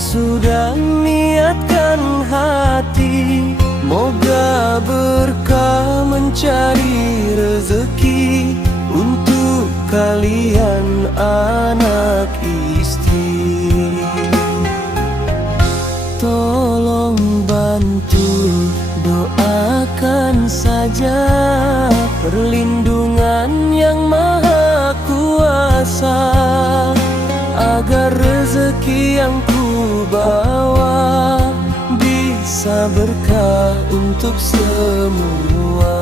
sudah niatkan hati, moga berkah mencari rezeki untuk kalian anak istri. Tolong bantu doakan saja perlindungan yang maha kuasa, agar rezeki yang ku bawa bisa berkah untuk semua.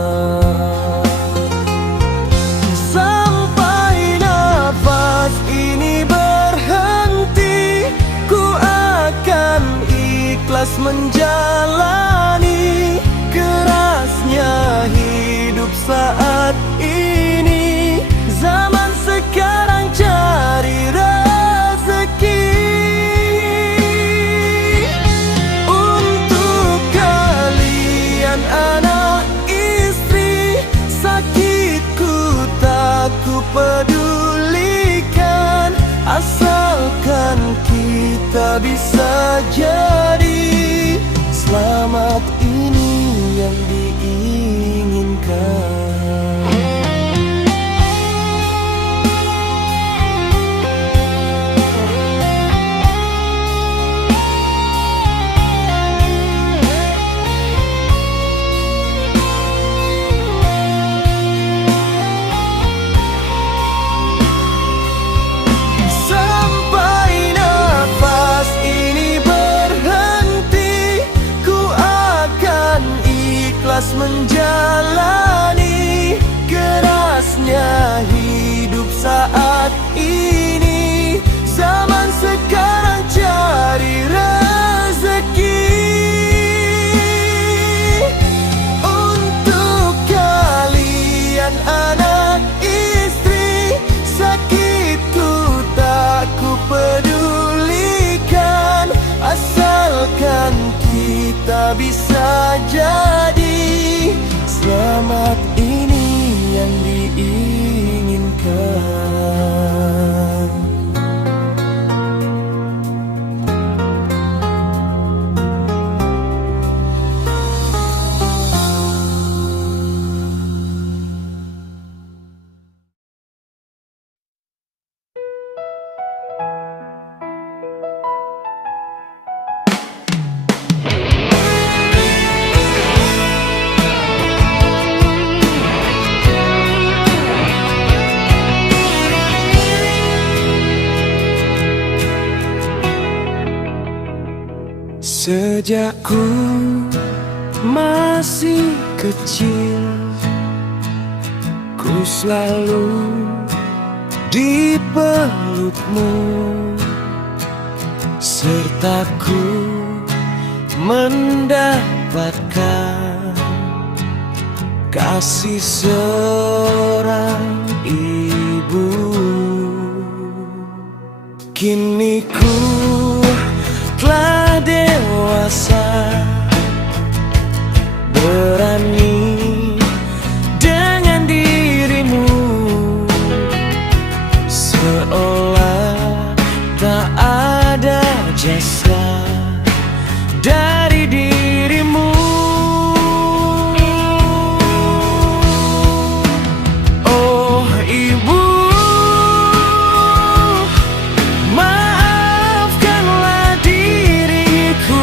Sampai nafas ini berhenti, ku akan ikhlas menjalani kerasnya hidup saat ini. Zaman sekarang cari rezeki, untuk kalian anak istri, sakitku tak ku pedulikan, asalkan kita bisa jadi selamat, ini yang diinginkan. Menjalani kerasnya hidup saat ini. Zaman sekarang cari rezeki, untuk kalian anak istri, sakitku tak ku pedulikan, asalkan kita bisa jadi selamat, ini yang diinginkan. Sejak ku masih kecil, ku selalu di pelukmu, serta ku mendapatkan kasih seorang ibu. Kini ku telah dewasa, berani dengan dirimu, seolah tak ada jasa dari dirimu. Oh ibu, maafkanlah diriku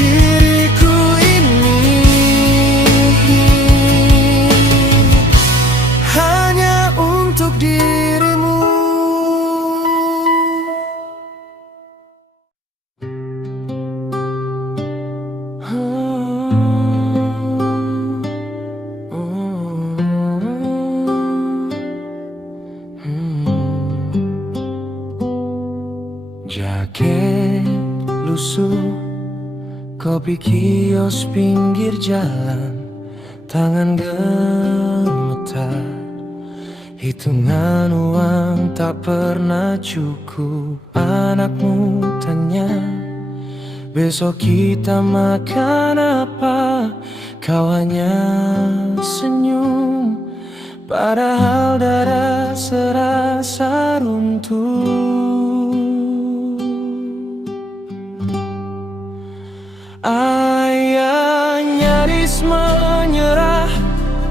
diriku ini hanya untuk dirimu. Jaket lusuh, kopi kios pinggir jalan, tangan gemetar, hitungan uang tak pernah cukup. Anakmu tanya, besok kita makan apa? Kau hanya senyum, padahal dada serasa runtuh. Ayah nyaris menyerah,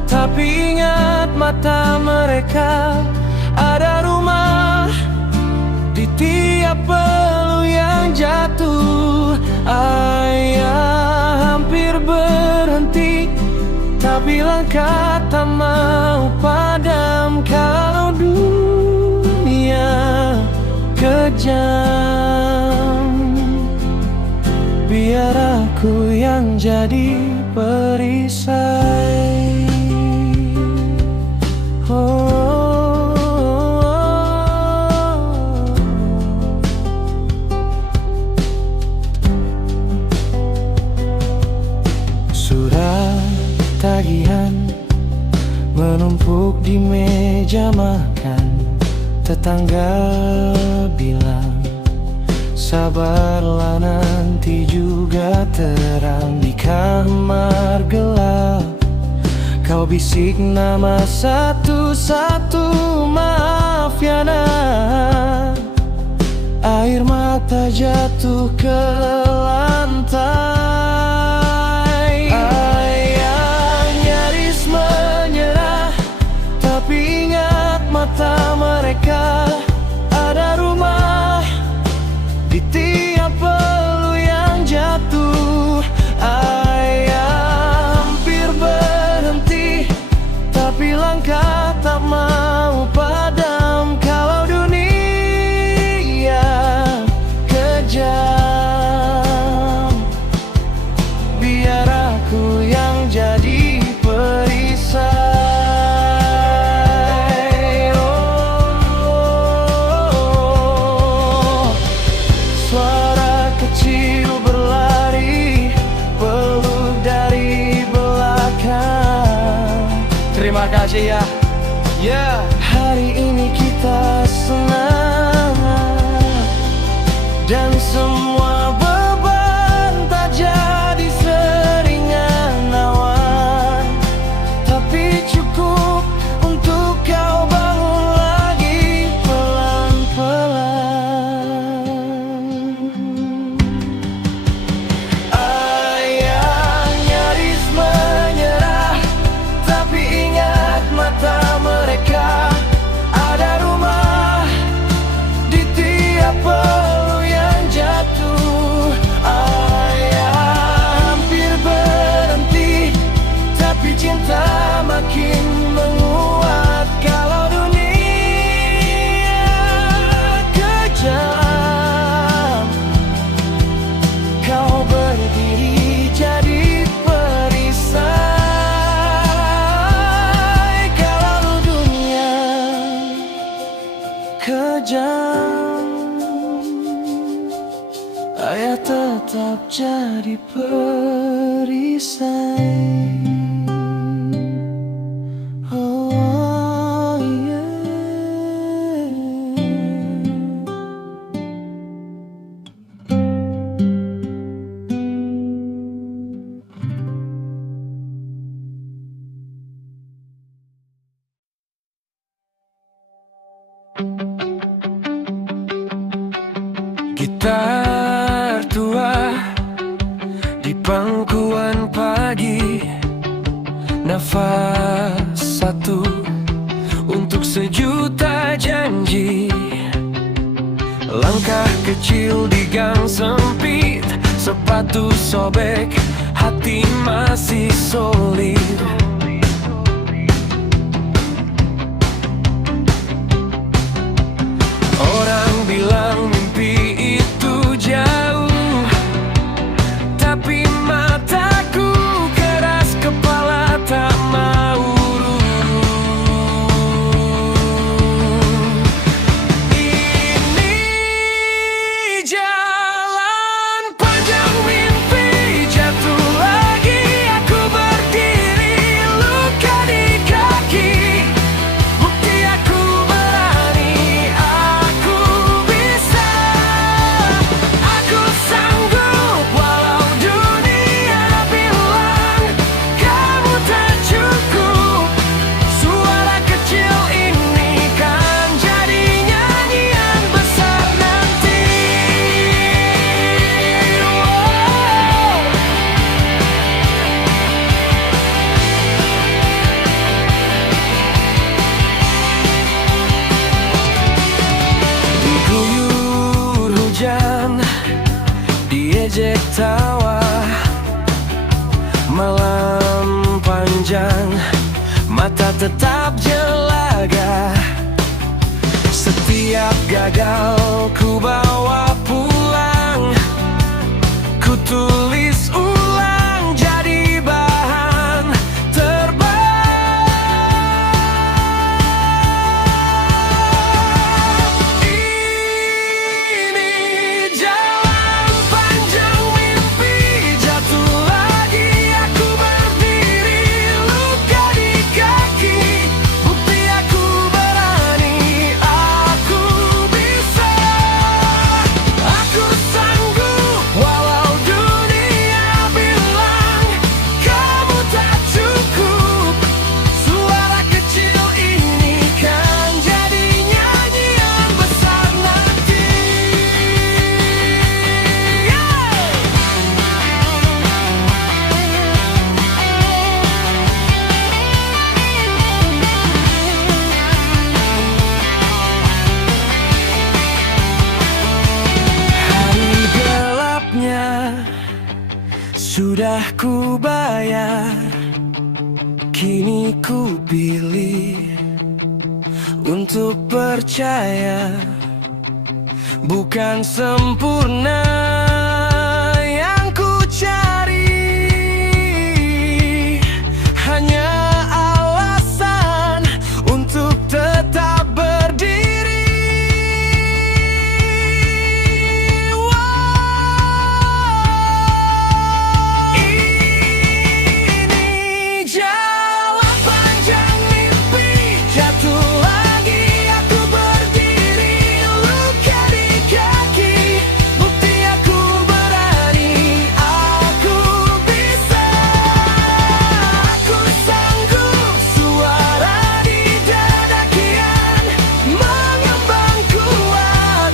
tapi ingat mata mereka. Ada rumah di tiap peluh yang jatuh. Ayah hampir berhenti, tapi langkah tak mau padam. Kalau dunia kejam, biar aku yang jadi perisai. Surat tagihan menumpuk di meja makan. Tetangga bilang, sabarlah nanti juga terang di kamar gelap. Kau bisik nama satu-satu, maaf ya nak. Air mata jatuh ke lantai. Ayah nyaris menyerah, tapi ingat mata mereka. Ada rumah di tiap peluh yang jatuh. Ayah hampir berhenti, tapi langkah tak mau padam. Kalau dunia kejam, biar aku yang jadi perisai. Suara kecil berlari, peluk dari belakang. Terima kasih ya. Yeah. Hari ini kita senang, dan semua beban tak jadi seringan awan. Tapi cukup untuk kau bangun lagi pelan-pelan. Ayah nyaris menyerah, tapi ingat mata mereka. Ada rumah di tiap peluh yang jatuh. Ayah hampir berhenti, tapi cinta makin menguat. Kalau dunia kejam, kau berdiri jadi perisai. Kalau dunia kejam, ayah tetap jadi perisai. Oh yeah. Gitar tua di pangkuan pagi, nafas satu untuk sejuta janji. Langkah kecil di gang sempit, Sepatu sobek, hati masih solid. Orang bilang mimpi itu jauh, tapi mataku keras, kepala tak mau runtuh. Ini jalan panjang mimpi, jatuh lagi aku berdiri, luka di kaki, bukti aku berani, aku bisa, aku sanggup walau dunia bilang kamu tak cukup. Suara kecil ini kan jadi nyanyian besar nanti. Diguyur hujan, diejek tawa, malam panjang, mata tetap jelaga. Setiap gagal ku bawa pulang, ku tulis ulang jadi bahan terbang. Ini jalan panjang mimpi, jatuh lagi aku berdiri, luka di kaki, bukti aku berani, aku bisa, aku sanggup walau dunia bilang kamu tak cukup. Suara kecil ini kan jadi nyanyian besar nanti. Hari gelapnya sudah ku bayar, kini ku pilih untuk percaya. Bukan sempurna yang ku cari, hanya alasan untuk tetap berdiri. Ini jalan panjang mimpi, jatuh lagi aku berdiri, luka di kaki, bukti aku berani, aku bisa, aku sanggup. Suara di dada kian mengembang kuat,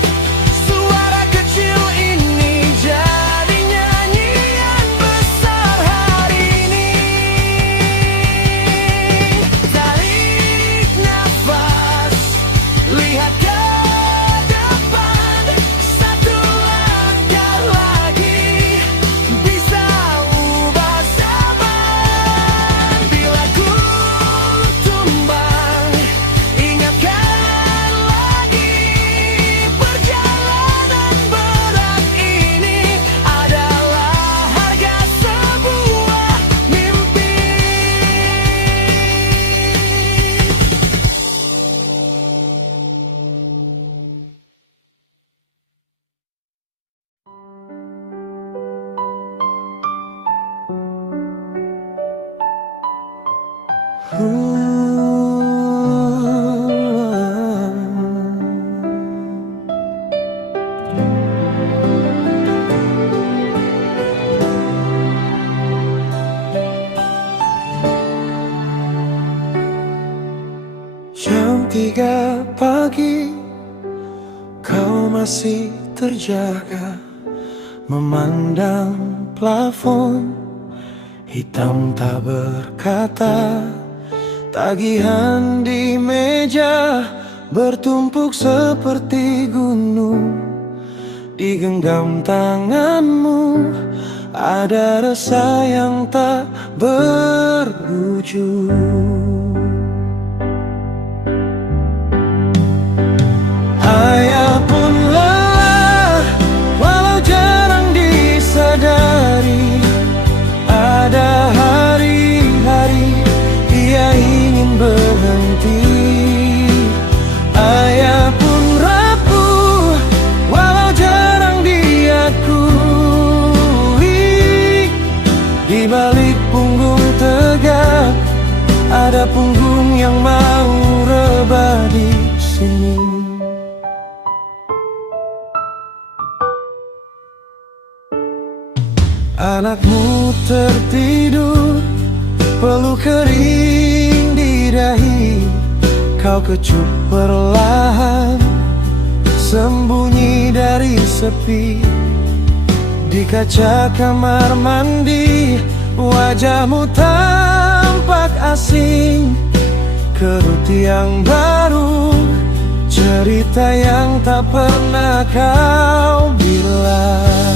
suara kecil ini jadi nyanyian besar hari ini. Tarik nafas, lihat ke depan, satu langkah lagi bisa ubah zaman. Bila ku tumbang, ingatkan lagi perjalanan berat ini adalah harga sebuah mimpi. Jam 3 pagi, kau masih terjaga, memandang plafon hitam tak berkata. Tagihan di meja bertumpuk seperti gunung, digenggam tanganmu, ada rasa yang tak berujung. Ayah pun lelah, walau jarang disadari. Ada hari-hari ia ingin berhenti. Ayah pun rapuh, walau jarang diakui. Di balik punggung tegak, ada punggung yang mau rebah di sini. Anakmu tertidur, peluk kering di dahi. Kau kecup perlahan, sembunyi dari sepi. Di kaca kamar mandi, wajahmu tampak asing. Kerut yang baru, cerita yang tak pernah kau bilang.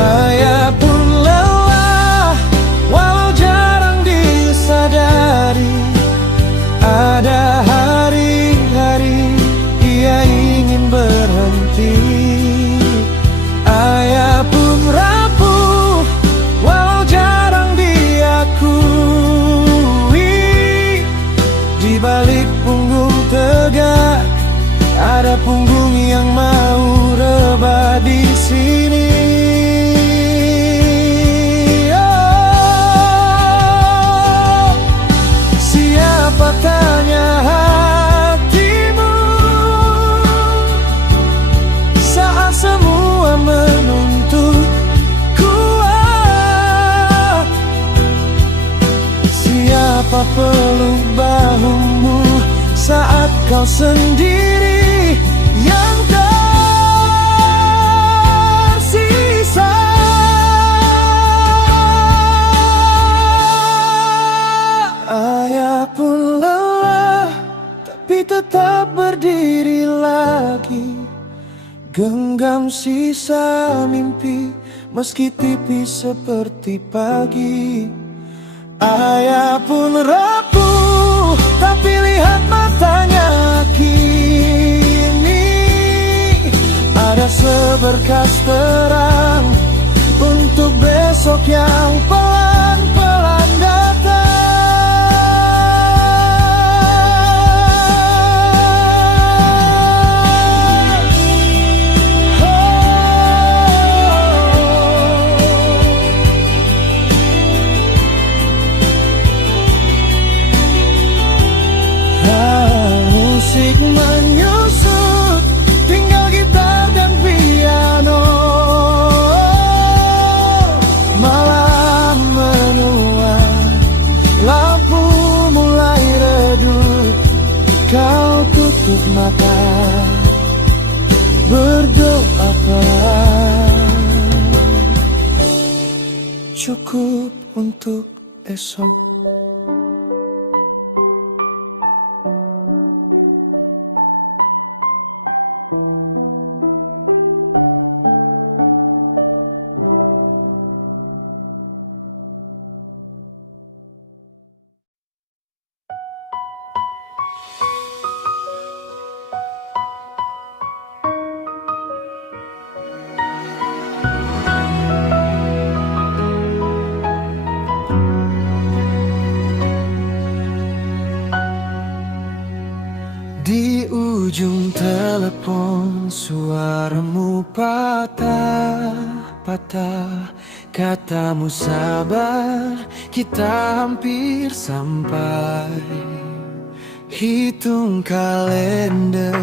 Ayah pun lelah, walau jarang disadari. Ada hari-hari ia ingin berhenti. Ayah pun rapuh, walau jarang diakui. Di balik punggung tegak, ada punggung yang mau rebah di sini. Tanya hatimu saat semua menuntut kuat. Siapa peluk bahumu saat kau sendiri yang tersisa. Ayah pun lelah, tapi tetap berdiri lagi. Genggam sisa mimpi, meski tipis seperti pagi. Ayah pun rapuh, tapi lihat matanya kini. Ada seberkas terang untuk besok yang pelan-pelan datang. Musik menyusut, tinggal gitar dan piano. Malam menua, lampu mulai redup. Kau tutup mata, berdoa pelan. Cukup untuk esok. Di ujung telepon suaramu patah-patah. Katamu sabar, kita hampir sampai. Hitung kalender,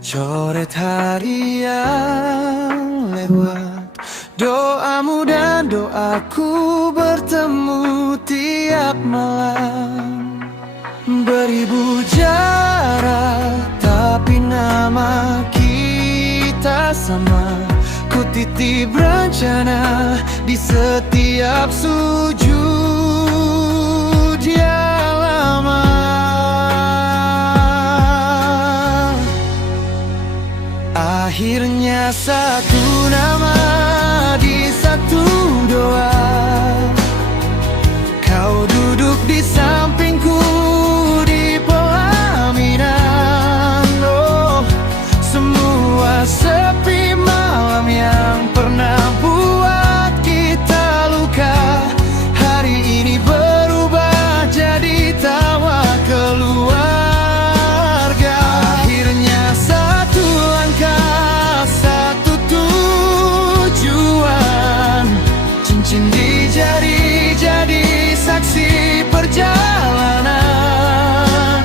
coret hari yang lewat. Doamu dan doaku bertemu tiap malam. Beribu jarak, tapi nama kita sama. Ku titip rencana di setiap sujud ya lama. Akhirnya satu nama di satu doa, kau duduk di sampingku di pelaminan. Oh, semua sepi malam yang pernah buat kita luka, hari ini berubah jadi tawa keluarga. Akhirnya satu langkah, satu tujuan, cincin di jari jadi saksi perjalanan.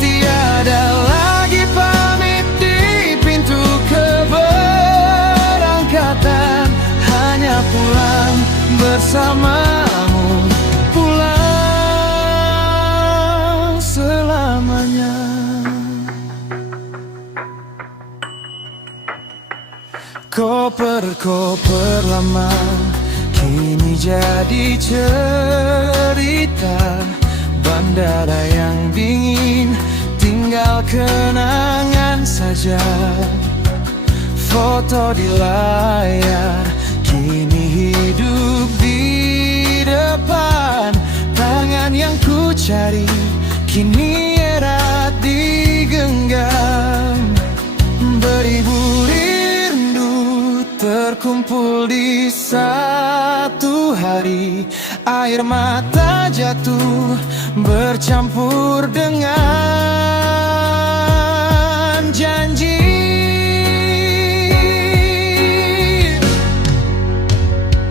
Tiada lagi pamit di pintu keberangkatan, hanya pulang bersamamu, pulang selamanya. Koper-koper lama kini jadi cerita, bandara yang dingin tinggal kenangan saja. Foto di layar kini hidup di depan, tangan yang ku cari kini erat digenggam. Beribu rindu terkumpul di satu hari, air mata jatuh bercampur dengan janji.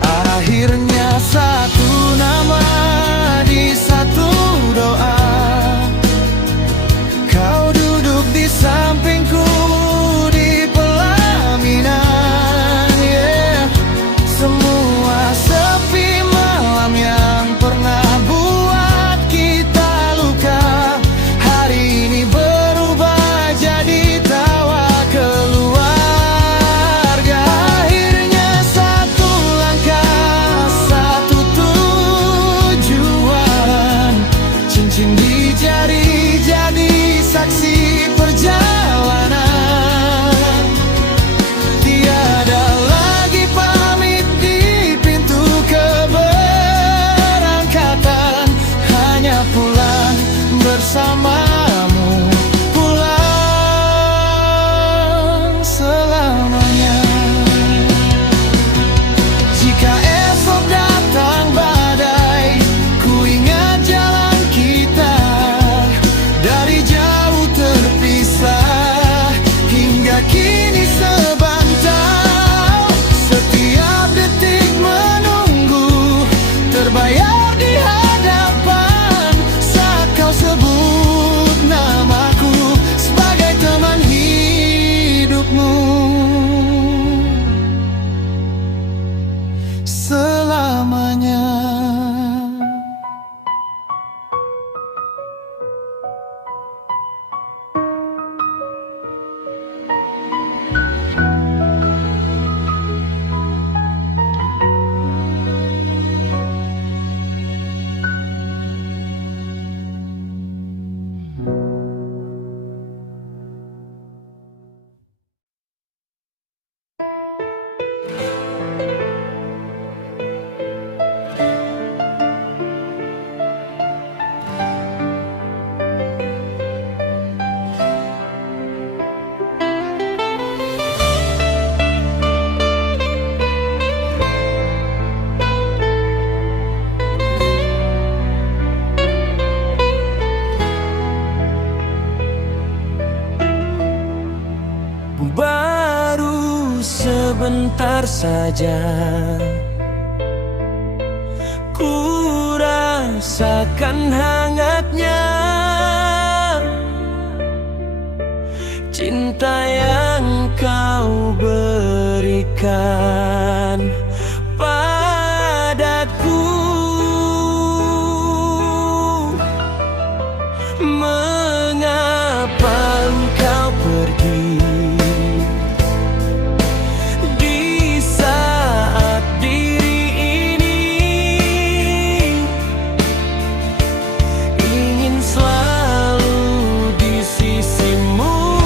Akhirnya satu nama di satu doa, kau duduk di sampingku di pelaminan. Yeah. Semua sepi malam yang pernah buat kita luka, hari ini berubah jadi tawa keluarga. Akhirnya satu langkah, satu tujuan, cincin di jari jadi saksi perjalanan. Tiada lagi pamit di pintu keberangkatan, hanya pulang bersamamu, pulang selamanya. Jika esok datang badai, ku ingat jalan kita dari jauh terpisah, hingga kini sebantau. Setiap detik menunggu terbayar di hadapan, saat kau sebut namaku sebagai teman hidupmu selamanya. Baru sebentar saja ku rasakan hangatnya cinta yang kau berikan padaku. Mengapa engkau pergi di saat diri ini ingin selalu di sisimu?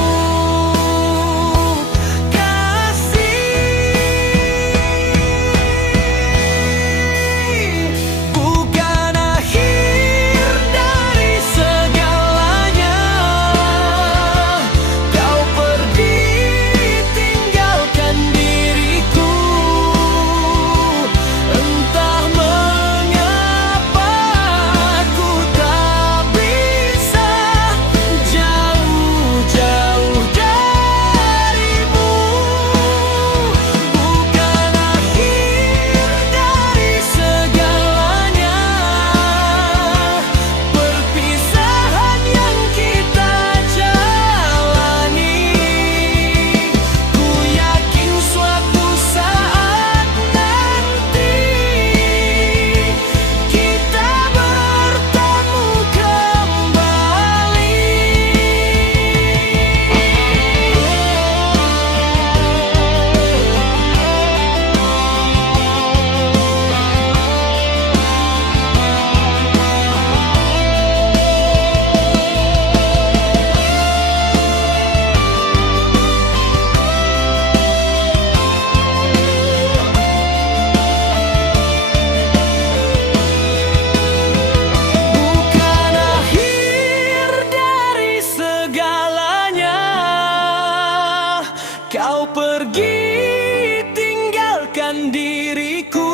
tinggalkan diriku.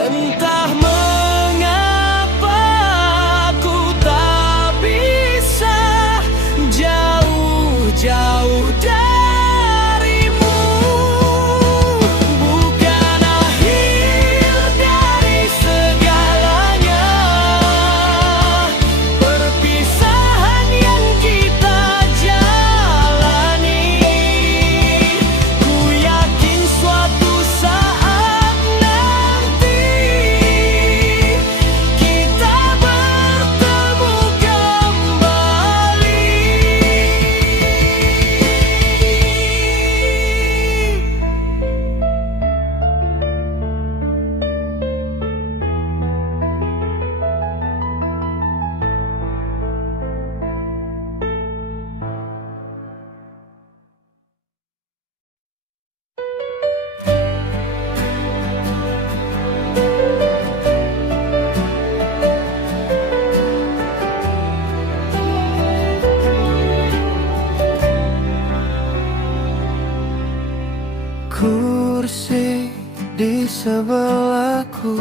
Entah mengapa ku tak bisa jauh-jauh darimu. Bukan akhir dari segalanya, perpisahan yang kita jalani. Ku yakin suatu saat nanti kita bertemu kembali. Kursi di sebelahku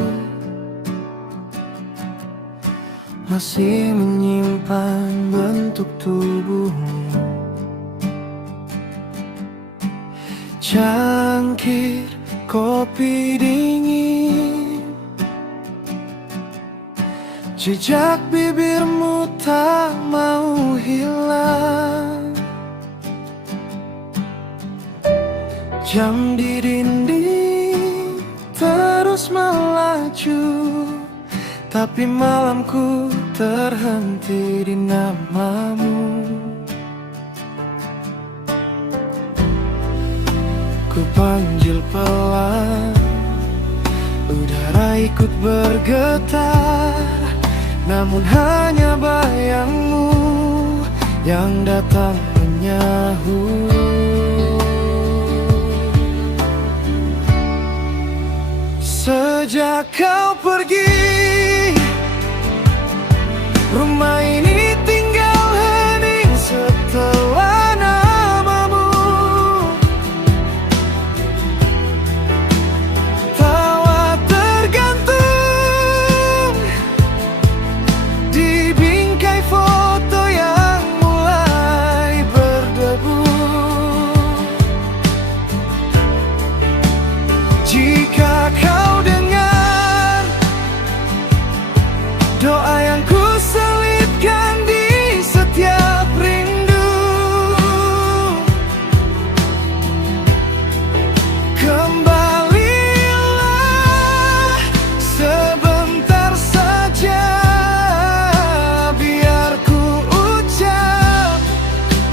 masih menyimpan bentuk tubuhmu. Cangkir kopi dingin, jejak bibirmu tak mau hilang. Jam di dinding terus melaju, tapi malamku terhenti di namamu. Ku panggil pelan, udara ikut bergetar, namun hanya bayangmu yang datang menyahut. Sejak kau pergi, rumah ini tinggal hening setelah namamu. Tawa tergantung di bingkai foto yang mulai berdebu. Jika kau dengar doa yang ku selipkan di setiap rindu, kembalilah sebentar saja, biar ku ucap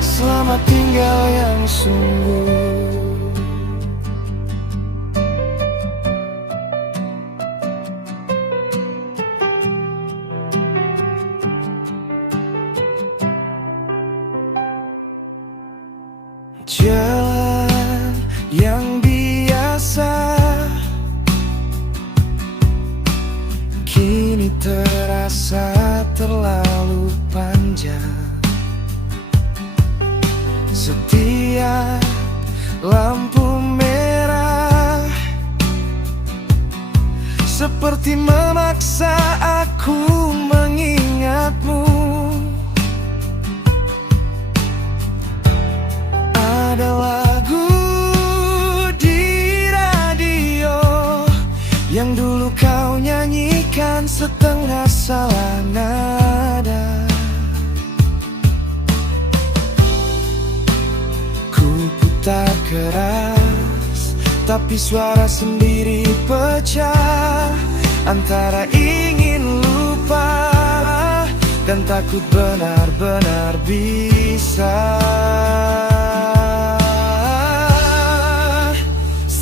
selamat tinggal yang sungguh. Jalan yang biasa kini terasa terlalu panjang. Setiap lampu merah seperti memaksa aku mengingatmu. Ada lagu di radio yang dulu kau nyanyikan setengah salah nada. Ku putar keras, tapi suara sendiri pecah antara ingin lupa dan takut benar-benar bisa.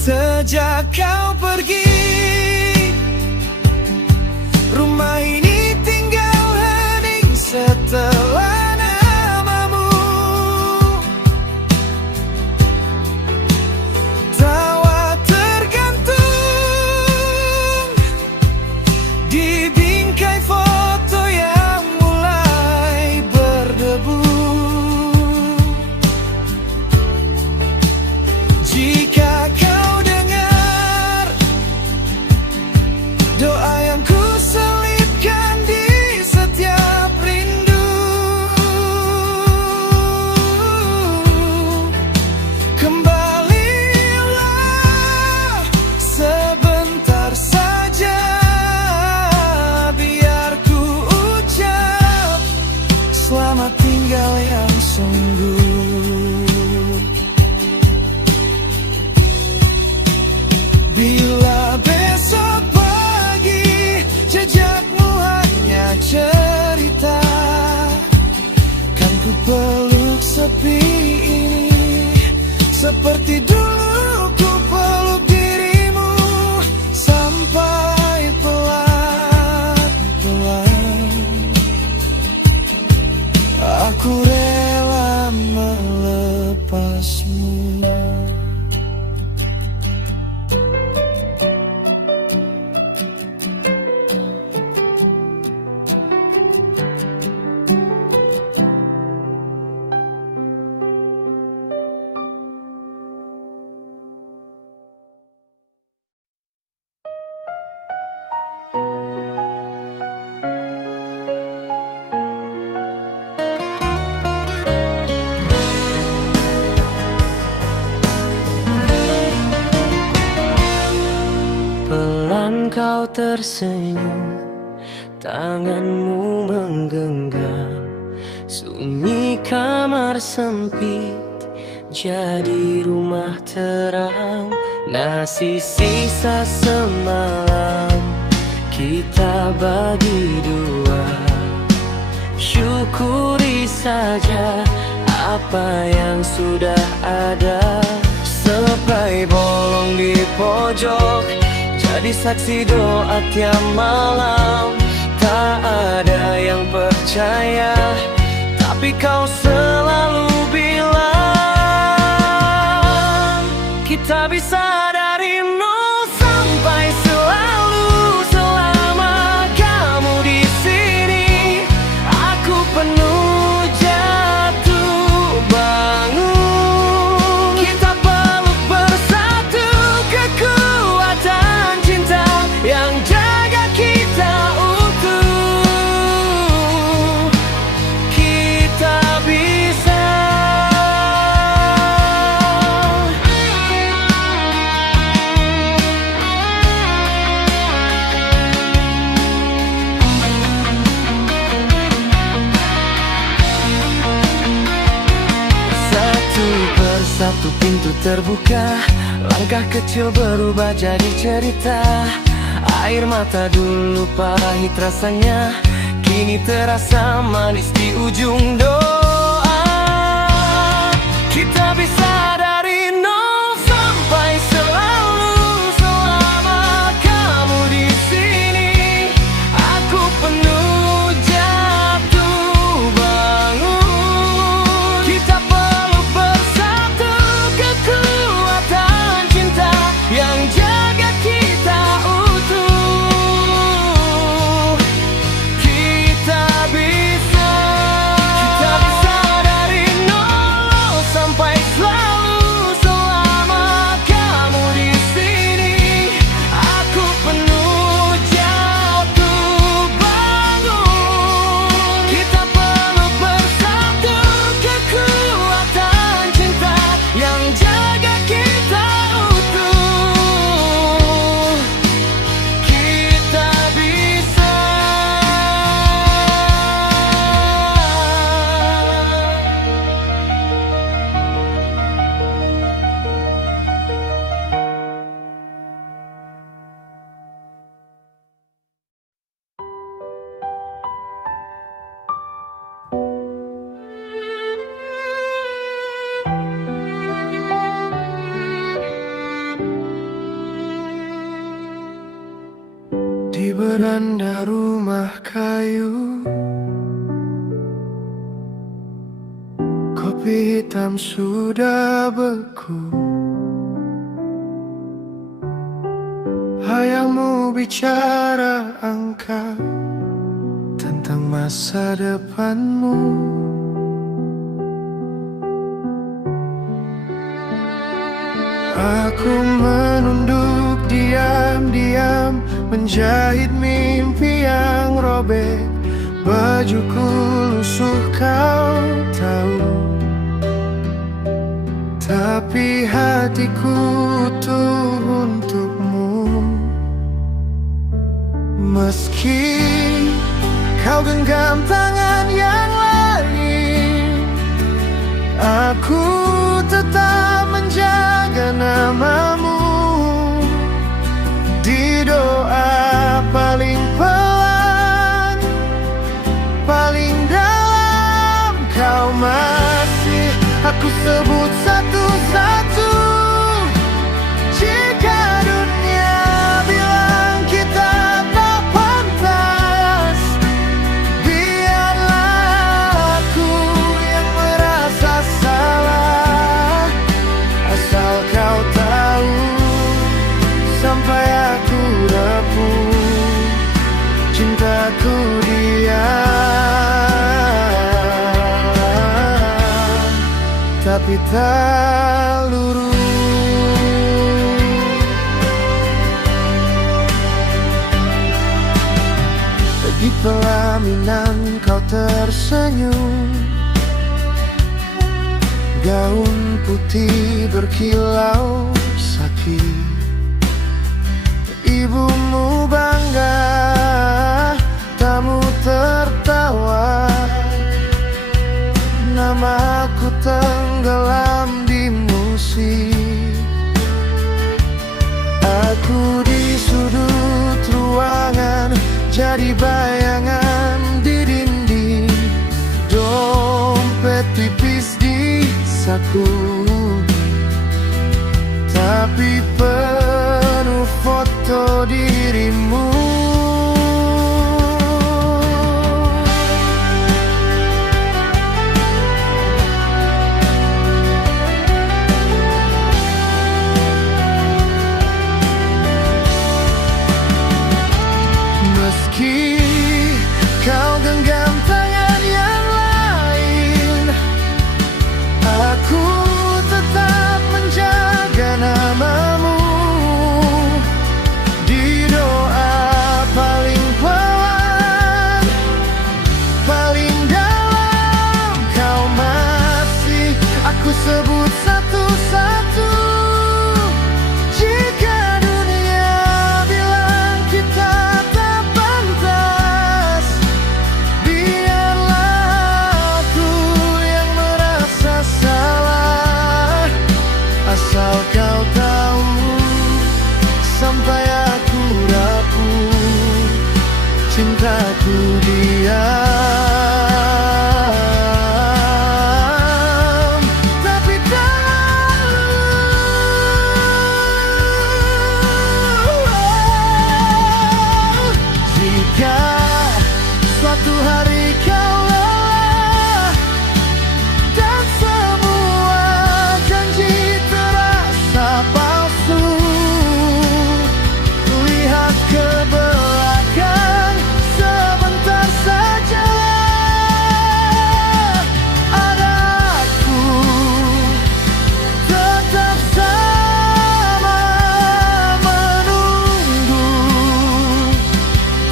Sejak kau pergi, rumah ini tinggal hening setelah namamu. Tawa tergantung di bingkai foto yang mulai berdebu. Seperti dulu ku peluk dirimu sampai pelan-pelan aku rela melepasmu. Pelan kau tersenyum, tanganmu menggenggam. Sunyi kamar sempit jadi rumah terang. Nasi sisa semalam kita bagi dua. Syukuri saja apa yang sudah ada. Sepai bolong di pojok jadi saksi doa tiap malam. Tak ada yang percaya, tapi kau selalu bilang kita bisa dari nol sampai selalu. Selama kamu di sini, aku penuh jatuh bangun. Kita peluk bersatu, kekuatan cinta yang jaga kita utuh. Kita bisa. Satu persatu pintu terbuka, langkah kecil berubah jadi cerita. Air mata dulu pahit rasanya, kini terasa manis di ujung doa. Kita bisa dari nol sampai selalu. Selama kamu di sini, aku penuh jatuh bangun. Kita peluk bersatu, kekuatan cinta yang jaga kita utuh. Kita bisa. Kita bisa dari nol sampai selalu. Selama kamu di sini, aku penuh jatuh bangun. Kita peluk bersatu, kekuatan cinta yang jaga kita utuh. Kita bisa. Di beranda rumah kayu, kopi hitam sudah beku. Ayahmu bicara angka tentang masa depanmu. Aku menunduk diam-diam, menjahit mimpi yang robek. Bajuku lusuh kau tahu, tapi hatiku utuh untukmu. Meski kau genggam tangan yang lain, aku tetap menjaga namamu. Di doa paling pelan, paling dalam, kau masih aku sebut satu-satu. kita lurus. Di pelaminan kau tersenyum, gaun putih berkilau sakit. Ibumu bangga, tamu tertawa, namaku tenggelam di musik. Aku di sudut ruangan, jadi bayangan di dinding. Dompet tipis di saku, tapi penuh foto dirimu. Meski kau genggam tangan yang lain, aku tetap menjaga namamu. Di doa paling bawah, paling dalam, kau masih aku sebut satu-satu. Jika dunia bilang kita tak pantas, biarlah aku yang merasa salah. Asal kau tahu, sampai aku rapuh, cintaku diam, tapi tak luluh. Jika suatu hari kau lelah dan semua janji terasa palsu, lihat ke belakang sebentar saja. Ada aku tetap sama, menunggu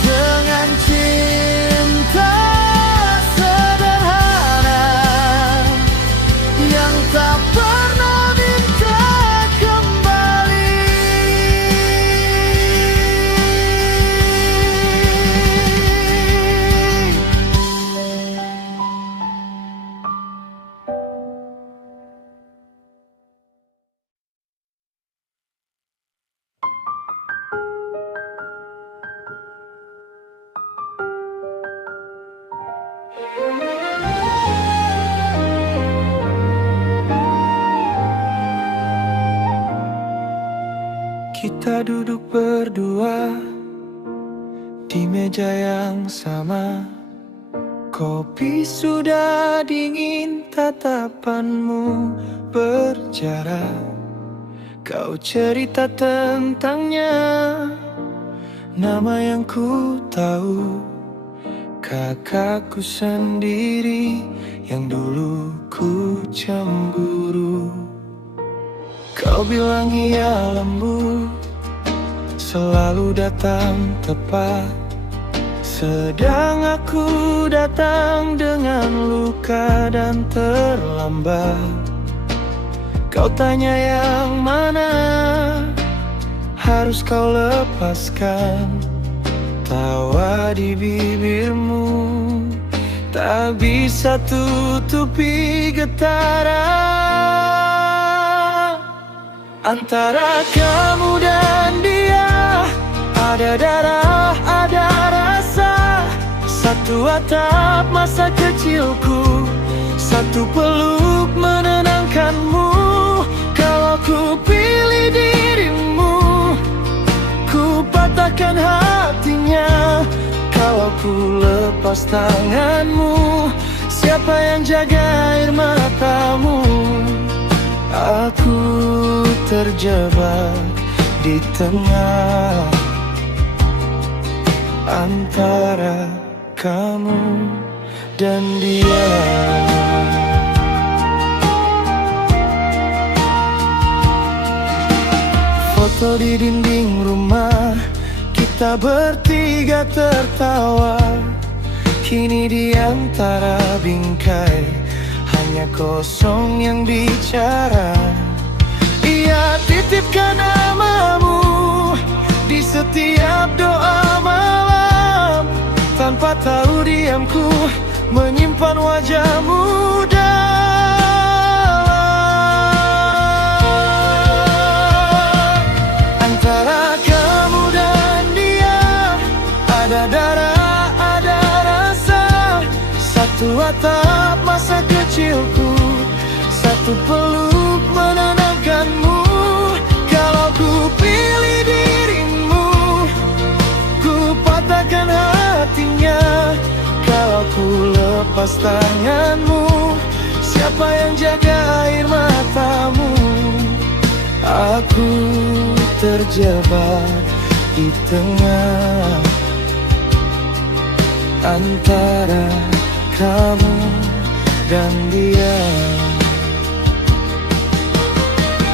dengan cinta sederhana yang tak pernah minta kembali. Kita duduk berdua di meja yang sama. Kopi sudah dingin, tatapanmu berjarak. Kau cerita tentangnya, nama yang ku tahu. Kakakku sendiri yang dulu ku cemburu. Kau bilang ia lembut, selalu datang tepat. Sedang aku datang dengan luka dan terlambat. Kau tanya yang mana harus kau lepaskan. Tawa di bibirmu tak bisa tutupi getaran. Antara kamu dan dia ada darah, ada rasa. Satu atap masa kecilku, satu peluk menenangkanmu. Kalau ku pilih dirimu, ku patahkan hatinya. Kalau ku lepas tanganmu, siapa yang jaga air matamu? Aku terjebak di tengah antara kamu dan dia. Foto di dinding rumah, kita bertiga tertawa. Kini di antara bingkai, hanya kosong yang bicara. Ia titipkan namamu di setiap doa malam. Tanpa tahu diamku menyimpan wajahmu dalam. Antara kamu dan dia ada darah, ada rasa. Satu atap masa kecilku, satu peluk menenangkanmu. Kalau ku pilih dirimu, ku patahkan hatinya. Kalau ku lepas tanganmu, siapa yang jaga air matamu? Aku terjebak di tengah antara kamu dan dia.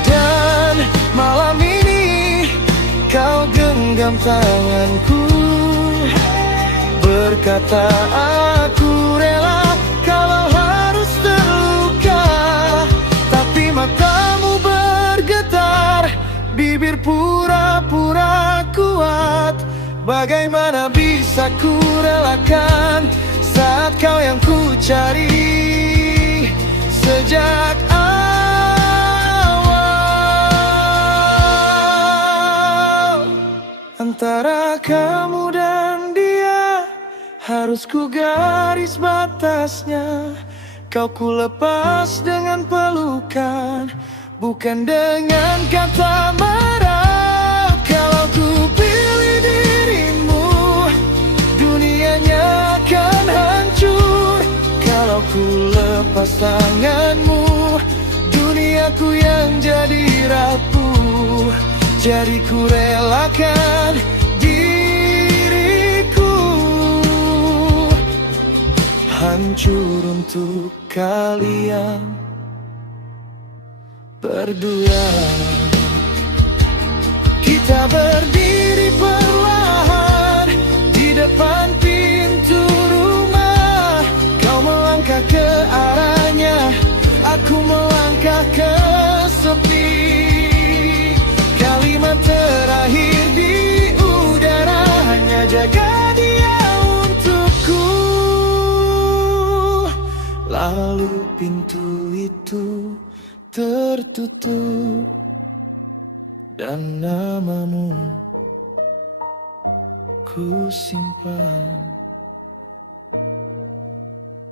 Dan malam ini kau genggam tanganku, berkata aku rela kalau harus terluka. Tapi matamu bergetar, bibir pura-pura kuat. Bagaimana bisa ku relakan saat kau yang ku cari sejak awal. Antara kamu dan dia harus ku garis batasnya. Kau ku lepas dengan pelukan, bukan dengan kata marah. Kalau ku pilih dirimu, dunianya akan hancur. Kalau ku lepas tanganmu, duniaku yang jadi rapuh. Jadi ku relakan diriku hancur untuk kalian berdua. Kita berdiri perlahan di depan pintu rumah. Kau melangkah ke arahnya, aku melangkah ke sepi. Kalimat terakhir di udara, hanya jaga dia untukku. Lalu pintu itu tertutup dan namamu ku simpan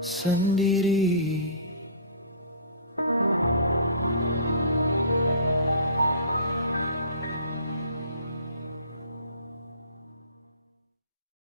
sendiri.